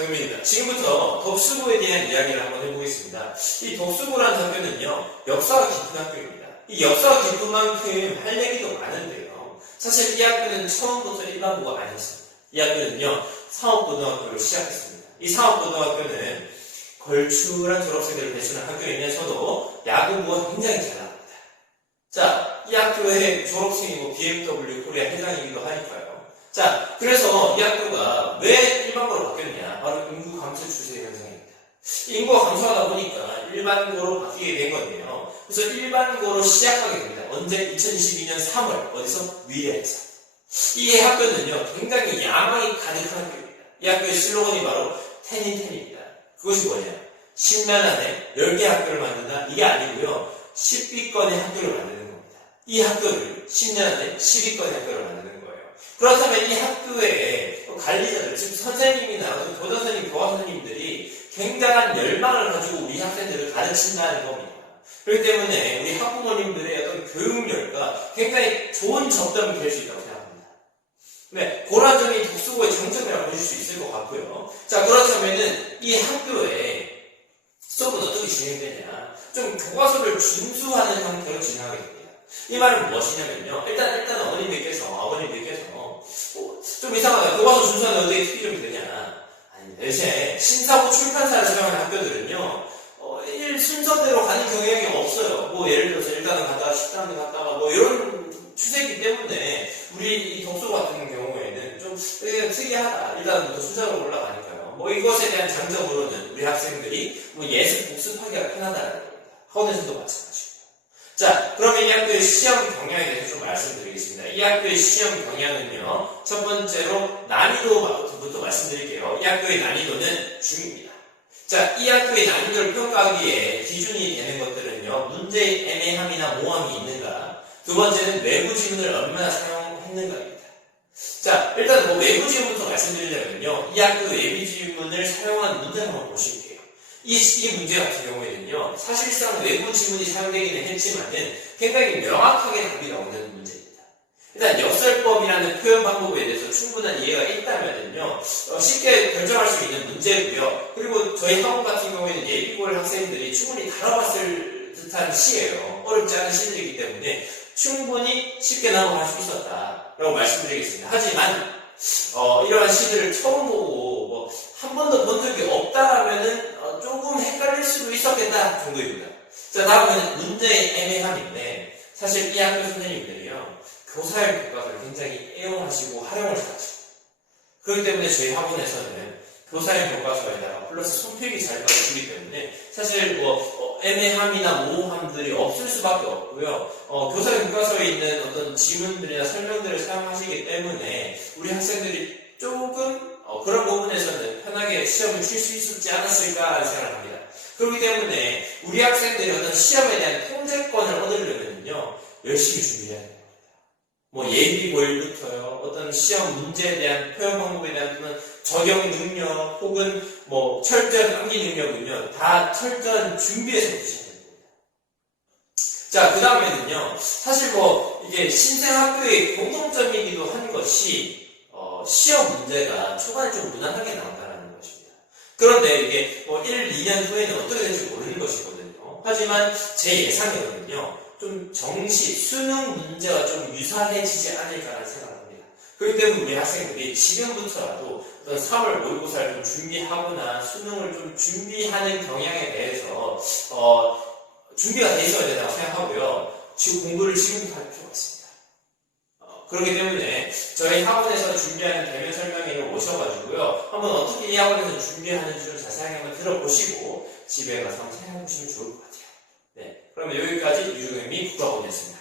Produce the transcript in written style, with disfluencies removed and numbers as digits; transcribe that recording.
정유민입니다. 지금부터 덕수고에 대한 이야기를 한번 해보겠습니다. 이 덕수고라는 학교는요, 역사가 깊은 학교입니다. 이 역사가 깊은 만큼 할 얘기도 많은데요. 사실 이 학교는 처음부터 일반고가 아니었습니다. 이 학교는요, 상업고등학교로 시작했습니다. 이 상업고등학교는 걸출한 졸업생들을 배출한 학교이면서도 야구부가 굉장히 잘 나갑니다. 자, 이 학교의 졸업생이고 BMW 코리아 회장이기도 하니까요. 자, 그래서 이 학교가 왜 일반고로 바뀌었냐? 바로 인구 감소 추세 현상입니다. 인구가 감소하다 보니까 일반고로 바뀌게 된 건데요. 그래서 일반고로 시작하게 됩니다. 언제? 2022년 3월 어디서? 위례에서. 이 학교는요, 굉장히 야망이 가득한 학교입니다. 이 학교의 슬로건이 바로 10in10입니다. 그것이 뭐냐? 10년 안에 10개 학교를 만든다? 이게 아니고요. 10위권의 학교를 만드는 겁니다. 이 학교를 10년 안에 10위권의 학교를 만드는 거예요. 그렇다면 이 학교의 관리자들, 즉 선생님이나 교장선생님, 교화선생님들이 굉장한 열망을 가지고 우리 학생들을 가르친다는 겁니다. 그렇기 때문에 우리 학부모님들의 어떤 교육열과 굉장히 좋은 접점이 될 수 있다고 생각합니다. 네, 그런 점이 덕수고의 장점이라고 보실 수 있을 것 같고요. 자, 그렇다면은 이 학교에 수업은 어떻게 진행되냐? 좀 교과서를 준수하는 형태로 진행하게 됩니다. 이 말은 무엇이냐면요. 일단 아버님들께서 좀 이상하다. 교과서 준수하는 어떻게 특기점이 되냐? 아니, 요새 신사고 출판사를 사용하는 학교들은요. 순서대로 가는 경향이 없어요. 뭐 예를 들어서 일단은 갔다가 식당을 갔다가 뭐 이런 추세이기 때문에 우리 이 덕수 같은 경우에는 좀 특이하다. 일단부터 순서로 올라가니까요. 뭐 이것에 대한 장점으로는 우리 학생들이 뭐 예습 복습하기가 편하다는 겁니다. 학원에서도 마찬가지고요. 자, 그러면 이 학교의 시험 경향에 대해서 좀 말씀드리겠습니다. 이 학교의 시험 경향은요, 첫 번째로 난이도부터 말씀드릴게요. 이 학교의 난이도는 중입니다. 자, 이 학교의 난이도를 평가하기에 기준이 되는 것들은요, 문제의 애매함이나 모함이 있는가, 두 번째는 외부 지문을 얼마나 사용했는가입니다. 자, 일단 뭐 외부 지문부터 말씀드리려면요, 이 학교 외부 지문을 사용한 문제를 한번 보실게요. 이 문제 같은 경우에는요, 사실상 외부 지문이 사용되기는 했지만은 굉장히 명확하게 답이 나오는 문제입니다. 일단 역설법이라는 표현 방법에 대해서 충분한 이해가 있다면은요, 쉽게 결정할 수 있는 문제고요. 그리고 저희 학원 같은 경우에는 예비고일 학생들이 충분히 다뤄봤을 듯한 시예요. 어렵지 않은 시들이기 때문에 충분히 쉽게 넘어갈 수 있었다라고 말씀드리겠습니다. 하지만 이러한 시들을 처음 보고 뭐 한 번도 본 적이 없다라면은 조금 헷갈릴 수도 있었겠다 정도입니다. 자, 다음은 문제의 애매함인데, 사실 이 학교 선생님들이요, 교사의 교과서를 굉장히 애용하시고 활용을 잘하시고, 그렇기 때문에 저희 학원에서는 교사의 교과서에다가 플러스 손필기 자료까지 주기 때문에 사실 뭐 애매함이나 모호함들이 없을 수밖에 없고요. 교사의 교과서에 있는 어떤 지문들이나 설명들을 사용하시기 때문에 우리 학생들이 조금 그런 부분에서는 편하게 시험을 칠 수 있었지 않았을까 생각을 합니다. 그렇기 때문에 우리 학생들이 어떤 시험에 대한 통제권을 얻으려면요, 열심히 준비해야 됩니다. 뭐 예비고일부터요, 어떤 시험 문제에 대한 표현 방법에 대한 또는 적용 능력 혹은 뭐 철저한 암기 능력은요, 다 철저한 준비해서 보셔야 됩니다. 자, 그 다음에는요, 사실 뭐 이게 신생학교의 공통점이기도 한 것이 시험 문제가 초반에 좀 무난하게 나온다는 것입니다. 그런데 이게 뭐 1, 2년 후에는 어떻게 될지 모르는 것이거든요. 하지만 제 예상에는요, 좀 정시, 수능 문제가 좀 유사해지지 않을까라는 생각을 합니다. 그렇기 때문에 우리 학생들이 지금부터라도 어떤 3월 모의고사를 좀 준비하거나 수능을 좀 준비하는 경향에 대해서 준비가 돼 있어야 된다고 생각하고요. 지금 공부를 지금부터 할 필요가 있습니다. 그렇기 때문에 저희 학원에서 준비하는 대면 설명회를 오셔가지고요, 한번 어떻게 이 학원에서 준비하는지를 자세하게 한번 들어보시고 집에 가서 한번 생각해보시면 좋을 것 같아요. 네, 그러면 여기까지 유중현이 국어학원이었습니다.